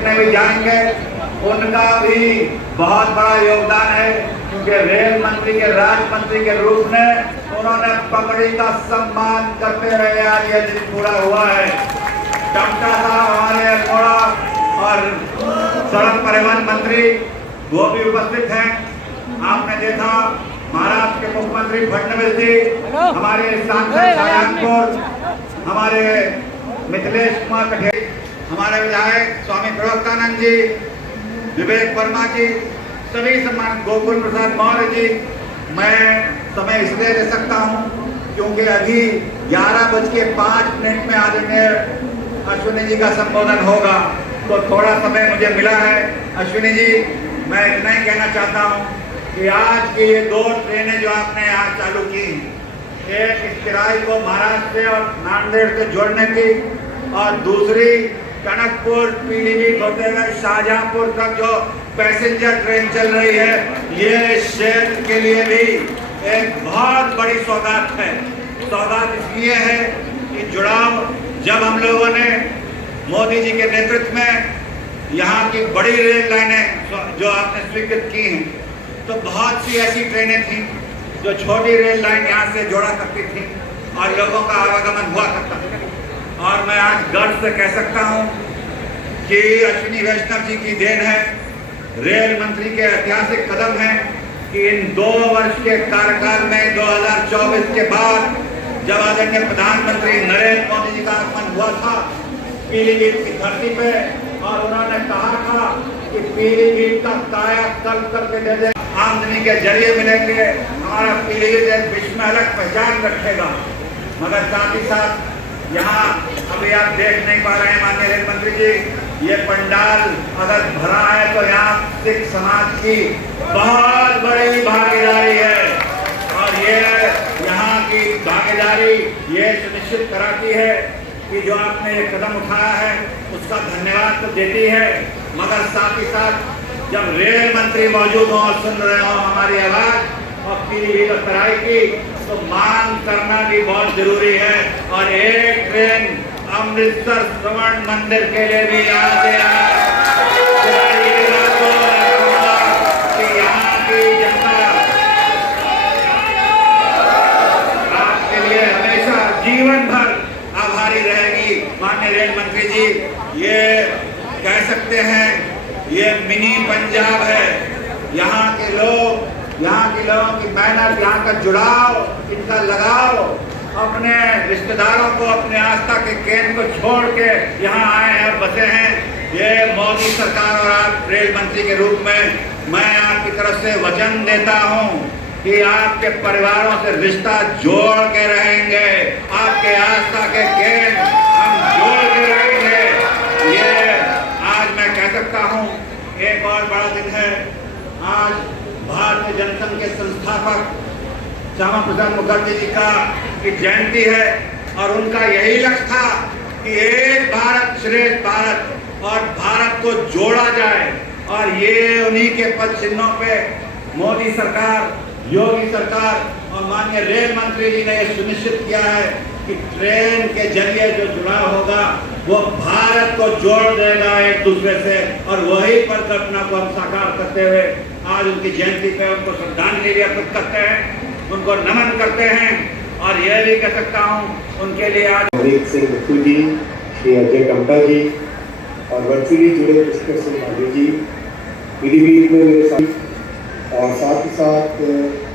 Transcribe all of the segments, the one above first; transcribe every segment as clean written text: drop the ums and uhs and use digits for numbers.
जितने भी जाएंगे उनका भी बहुत बड़ा योगदान है, क्योंकि रेल मंत्री के राज्य के रूप में उन्होंने पगड़ी का सम्मान करते हुए आज ये दिन पूरा हुआ है। टमटा साहब हमारे अल्मोड़ा और सड़क परिवहन मंत्री वो भी उपस्थित हैं। आपने देखा महाराष्ट्र के मुख्यमंत्री फडणवीस जी, हमारे सांसद शाहजहांपुर, हमारे मिथिलेश कुमार कठेरी, हमारे विधायक स्वामी प्रवक्तानंद जी, विवेक वर्मा जी, सभी सम्मान गोकुल प्रसाद मौर्य जी। मैं समय इसलिए ले सकता हूं क्योंकि अभी 11:05 में आदरणीय अश्विनी जी का संबोधन होगा, तो थोड़ा समय मुझे मिला है। अश्विनी जी, मैं इतना ही कहना चाहता हूं कि आज की ये 2 ट्रेनें जो आपने आज चालू की, एक इस किराए को महाराष्ट्र से और नांदेड़ से जोड़ने की, और दूसरी टनकपुर पीलीभीत होते हुए शाहजहांपुर तक जो पैसेंजर ट्रेन चल रही है, ये क्षेत्र के लिए भी एक बहुत बड़ी सौगात है। सौगात इसलिए है कि जुड़ाव जब हम लोगों ने मोदी जी के नेतृत्व में यहाँ की बड़ी रेल लाइनें जो आपने स्वीकृत की हैं, तो बहुत सी ऐसी ट्रेनें थी जो छोटी रेल लाइन यहाँ से जोड़ा करती थी और लोगों का आवागमन हुआ करता था। और मैं आज गर्व से कह सकता हूँ कि अश्विनी वैष्णव जी की देन है, रेल मंत्री के ऐतिहासिक कदम हैं कि इन 2 वर्ष के कार्यकाल में 2024 के बाद जब आदरणीय प्रधानमंत्री नरेंद्र मोदी जी का आगमन हुआ था पीलीभीत की धरती पे, और उन्होंने कहा था कि पीलीभीत का कायाकल्प करके दे दे, आमदनी के जरिए मिलेंगे, हमारा पीलीभीत एक विश्व में अलग पहचान रखेगा। मगर साथ ही साथ यहाँ अभी आप देख नहीं पा रहे हैं माननीय रेल मंत्री जी, ये पंडाल अगर भरा है तो यहाँ सिख समाज की बहुत बड़ी भागीदारी है, और ये यहाँ की भागीदारी ये सुनिश्चित कराती है कि जो आपने ये कदम उठाया है उसका धन्यवाद तो देती है, मगर साथ ही साथ जब रेल मंत्री मौजूद हो और सुन रहे हो हमारी आवाज और पीलीभीत और तराई की, तो मांग करना भी बहुत जरूरी है। और एक ट्रेन अमृतसर स्वर्ण मंदिर के लिए भी यहाँ से कि यहाँ की जनता आपके लिए हमेशा जीवन भर आभारी रहेगी। माननीय रेल मंत्री जी, ये कह सकते हैं ये मिनी पंजाब है। यहाँ के लोगों की मेहनत, यहाँ का जुड़ाव, इनका लगाव, अपने रिश्तेदारों को, अपने आस्था के केंद्र को छोड़ के यहाँ आए हैं और बसे हैं। ये मोदी सरकार और आप रेल मंत्री के रूप में मैं आपकी तरफ से वचन देता हूँ कि आपके परिवारों से रिश्ता जोड़ के रहेंगे, आपके आस्था के केंद्र हम जोड़ के रहेंगे। ये आज मैं कह सकता हूँ एक और बड़ा दिन है। आज भारतीय जनसंघ के संस्थापक श्यामा प्रसाद मुखर्जी जी की जयंती है, और उनका यही लक्ष्य था कि एक भारत श्रेष्ठ भारत और भारत को जोड़ा जाए, और ये उन्हीं के पद चिन्हों पे मोदी सरकार, योगी सरकार और माननीय रेल मंत्री जी ने यह सुनिश्चित किया है कि ट्रेन के जरिए जो जुड़ाव होगा वो भारत को जोड़ देगा एक दूसरे से, और वही परिकल्पना को हम साकार करते हुए आज उनकी जयंती पे उनको श्रद्धांजलि भी अर्पित करते हैं, उनको नमन करते हैं। और यह भी कह सकता हूँ उनके लिए आज अमरीक सिंह मित्तू जी, श्री अजय टमटा जी और वर्चुअली जुड़े पुष्कर सिंह माधवी जी पीलीभीत में मेरे साथ, और साथ ही साथ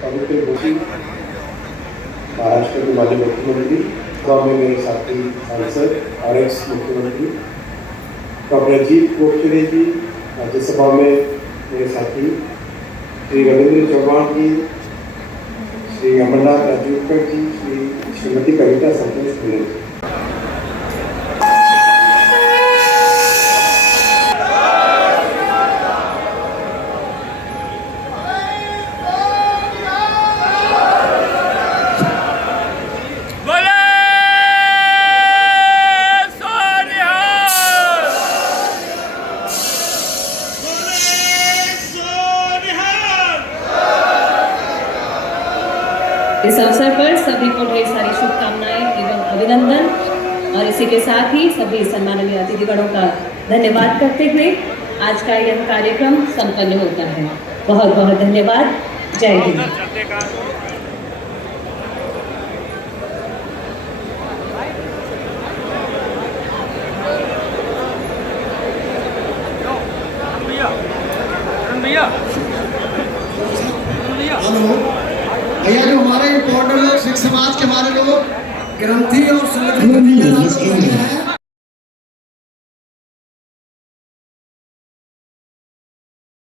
पवित्र जोशी महाराष्ट्र के माजी मुख्यमंत्री, में मेरे साथी सांसद और एक्स मुख्यमंत्री डॉक्टर अजीत कोटचरे जी, राज्यसभा में मेरे साथी श्री रविंद्र चौहान जी, श्री अमरनाथ राजूकर जी, श्रीमती कविता संतोष जी। इस अवसर पर सभी को ढेर सारी शुभकामनाएं एवं अभिनंदन, और इसी के साथ ही सभी सम्माननीय अतिथिगणों का धन्यवाद करते हुए आज का यह कार्यक्रम संपन्न होता है। बहुत बहुत धन्यवाद। जय हिंद। हेलो भैया, जो हमारे इम्पोर्टेंट लोग सिख समाज के हमारे लोग ग्रंथी और संगठन हैं